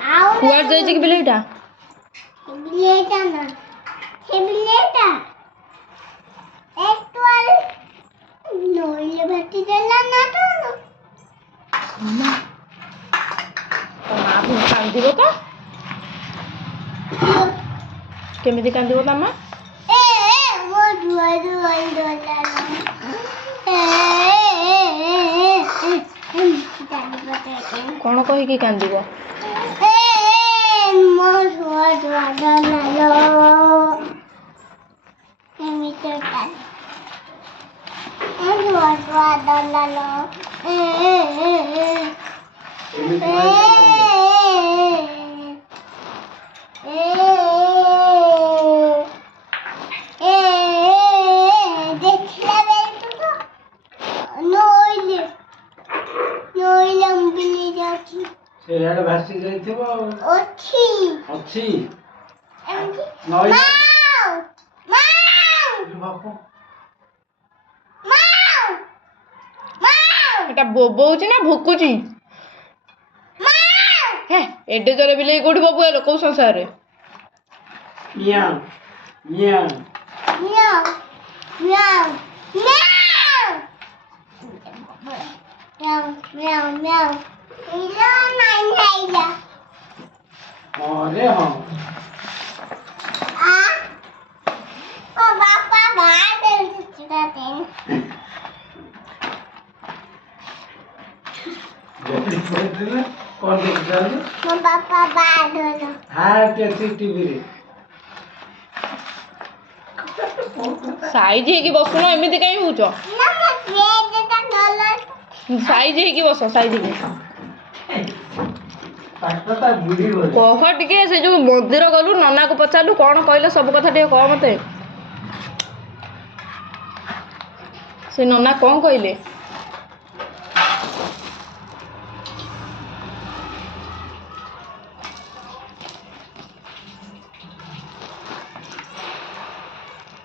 कुआर जाइए कि बिलेटा बिलेटा ना हे बिलेटा एक टोल नोइले भट्टी देला ना तो माँ भी कांदिबो तो केमिति कांदिबो ता माँ वो दुआ डोला कौन कहिकी कांदिबो मो दुआ डोला केमिति कान दुआ डोला सेयाड भासी जाइथिबो अच्छी अछि एमकी नई माऊ बापू माऊ माऊ एटा बोबौची ना भुकुची माऊ हे एडे जरे बिले कोठी बबु एलो को संसार रे मियां मियां म्याऊ म्याऊ म्याऊ म्याऊ म्याऊ इला नहीं खाइला अरे हां आ ओ बापा बाहर दे चिड़ाते कौन देख जाने ओ बापा बाहर दो हां टेसी टीवी रे साइज है कि बसुनो एमिति काई होचो ना मैं पेट ता डॉलर साइज है कि बस साइज है पाटता बुढ़ी हो कह टिके से जो मंदिर गलु नना को पचालु कौन कहले सब कथा टिके कह मते से नना कौन कहले